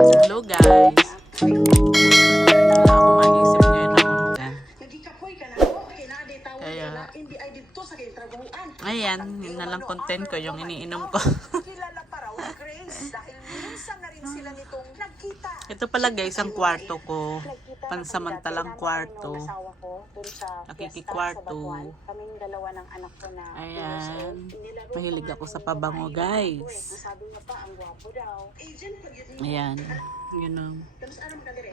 Hello guys. Wala akong maisip ngayon na content. Kaya, ayan, yun na lang content ko, yung iniinom ko. Ito pala guys, ang kwarto ko. Pansamantalang kwarto. Nakikikwarto. Ayan. Mahilig ako sa pabango guys. Ayan. Yun o.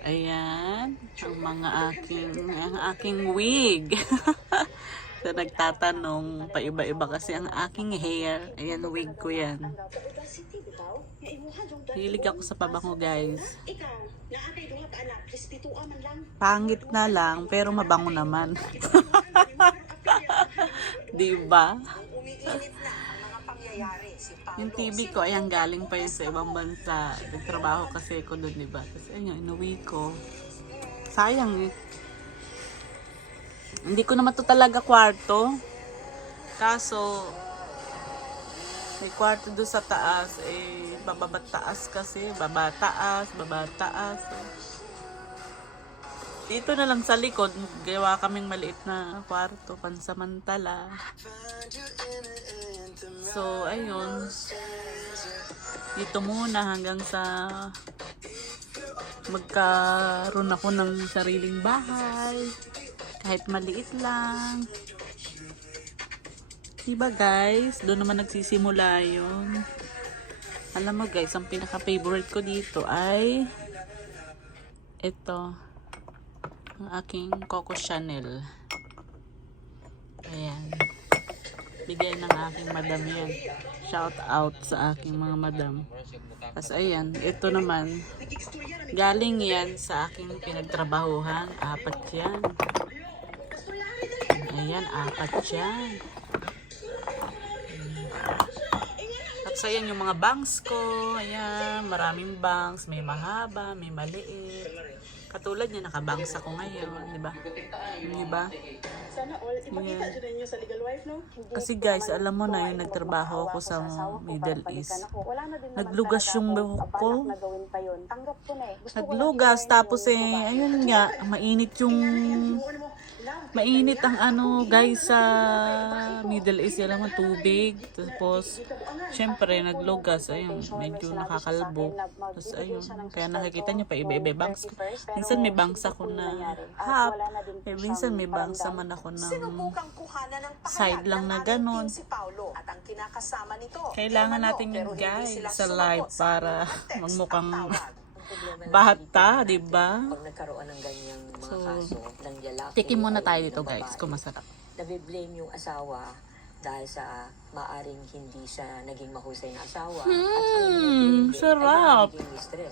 Ayan. Ang aking wig. So, nagtatanong, paiba-iba kasi ang aking hair. Ayan, wig ko yan. Hilig ako sa pabango guys. Pangit na lang, pero mabango naman. Diba? Yung TV ko, ayan, galing pa yun sa ibang bansa. Nagtrabaho kasi ako doon, diba? Tapos, ayun, inuwi ko. Sayang eh. Hindi ko naman to talaga kwarto. Kaso, may kwarto doon sa taas. Eh, bababa taas kasi. Baba taas, baba taas. Dito na lang sa likod, gawa kaming maliit na kwarto, pansamantala. So, ayun. Dito muna hanggang sa magkaroon ako ng sariling bahay. Kahit maliit lang. Diba guys? Doon naman nagsisimula yun. Alam mo guys, ang pinaka-favorite ko dito ay ito. Ang aking Coco Chanel. Ayan. Bigay ng aking madam yan. Shout out sa aking mga madam. Tapos ayan, ito naman. Galing yan sa aking pinagtrabahuhan. 4 yan. Ayan, 4 yan. Tapos ayan yung mga bangs ko. Ayan, maraming bangs. May mahaba, may maliit. Katulad niya, nakabangs ako ngayon. Diba? Diba? Sana all, ipakita dyan niyo sa legal wife, no? Kasi guys, alam mo na yung nagtrabaho ako sa Middle East. Naglugas yung buhok ko. Naglugas, tapos ayun nga, mainit ang ano guys sa Middle East, alam mo, tubig. Tapos, syempre, naglugas, ayun, medyo nakakalbo. Tapos, ayun, kaya nakikita nyo pa iba-iba bangs. Minsan may bangs ako na half, minsan may bangs naman ako ng side lang na ganon. Kailangan natin yun guys sa live para magmukhang bata, diba? Pag nagkaroon ng ganyang mga kaso ng lalaki, tikim muna tayo dito guys, kung masarap. Nabiblame yung asawa dahil sa maaring hindi siya naging mahusay na asawa. Sarap!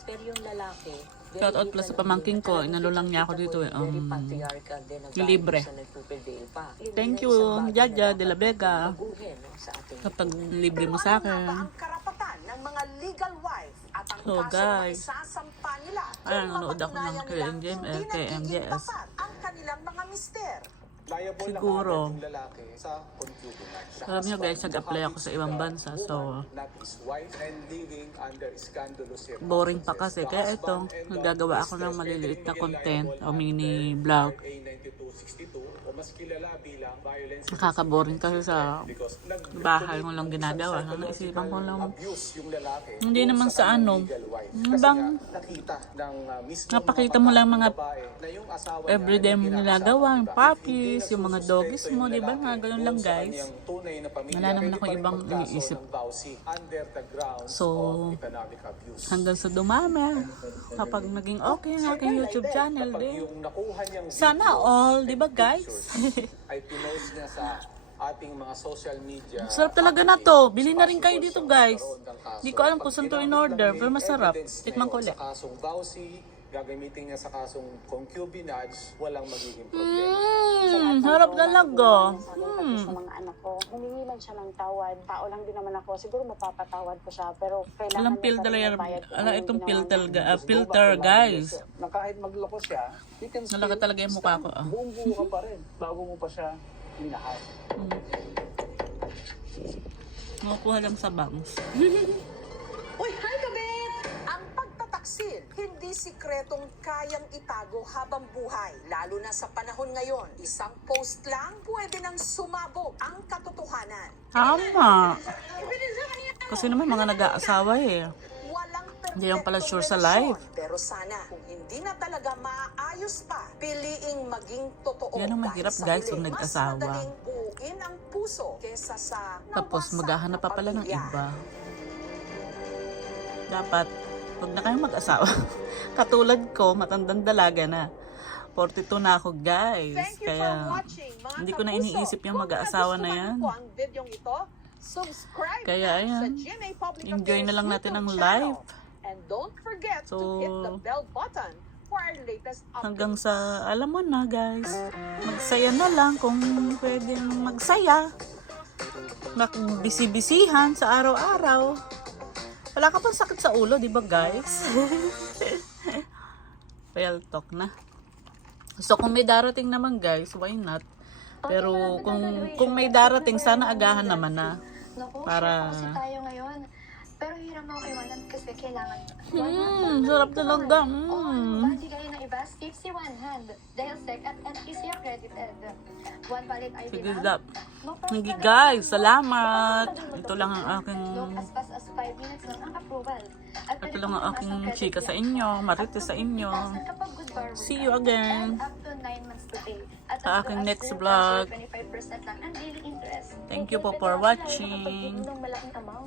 Pero yung lalaki, Shout out plus sa pamangkin ko, inalo lang niya ako dito libre. Thank you, Jaja de la Vega. Kapag libre mo sa akin. So guys, ayan, nanood ako ng KMJS. Siguro, alam nyo guys, nag-apply ako sa ibang bansa, so boring pa kasi. Kaya ito, nagagawa ako ng maliliit na content o mini vlog. Nakaka-boring kasi sa bahay mo lang ginagawa. Naisipan ko lang, hindi naman sa ano, bang napakita mo lang mga everyday mo nilagawa, yung puppies, yung mga doggies mo, diba? Nga ganun lang guys. Wala naman ako ibang iniisip. So, hanggang sa dumami, kapag naging okay ang aking YouTube channel din, sana all, diba guys? ay pinost niya sa ating mga social media. Sarap talaga na to. Bili na rin kayo dito guys. Hindi ko alam kung saan to in order, pero masarap. Tikman ko ulit. Sa kasong Bausi, gagamitin niya sa kasong concubinage, walang magiging problema. Harap talaga. Sa mga anak ko, humingi man siya ng tawad. Tao lang din naman ako. Siguro mapapatawad ko siya. Pero kailangan Walang filter yan. Ala, itong filter guys. Na kahit magloko siya, you can still Nalaka talaga yung mukha ko. buong buo ka pa rin bago mo pa siya minahal. Makukuha lang sa bangs. Uy, hi, Kabit! Ang pagtataksil sikretong kayang itago habang buhay. Lalo na sa panahon ngayon, isang post lang pwede nang sumabog ang katotohanan. Tama. Kasi naman mga nag-aasawa eh. Walang Hindi lang pala sure sa perfectong life. relasyon, pero sana, kung hindi na talaga maayos pa, piliing maging totoo. Yan ang Dahil mahirap, sa guys, huli, kung nag-asawa. Mas madaling buuin ang puso kesa sa Tapos nawasak maghahanap pa na pala ng pamilya. iba. Dapat, huwag na kayong mag-asawa. Katulad ko, matandang dalaga na. 42 na ako, guys. Thank you Kaya, for watching, mga hindi ko na kapuso. iniisip yung Kung mag-aasawa na nagustuhan yan. mo po ang videong ito, subscribe Kaya, na ayan. sa GMA Public Enjoy Affairs na lang natin YouTube ang channel. live. And don't forget to So, hit the bell button for our latest updates. hanggang sa, alam mo na, guys. Magsaya na lang kung pwedeng magsaya. Bisi-bisihan sa araw-araw. Wala ka pang sakit sa ulo, di ba, guys? Real talk na. So, kung may darating naman, guys, why not? Pero kung may darating, sana agahan naman na. Naku, Para- sure kasi tayo ngayon. Pero hiram ako iwanan kasi kailangan. Sarap talaga. Bati kayo ng iba, skip si one hand. Dahil second and easy accredited. One valid ID Sige, lang. Zap. No first Hindi, na guys. lang. Salamat. No, Ito lang ang aking... No, as fast as 5 minutes lang ang approval. At Ito pwede lang ang kong aking tumaas ang chika credit sa yan. inyo. Up Marites to sa inyo. 50,000 kapag good borrower See ka. you again. And up to 9 months to pay. At Sa up to aking a next 0% vlog. 25% lang ang daily interest. Thank you po Pwede for ako sila yung watching. makapag-give ng malaking amount.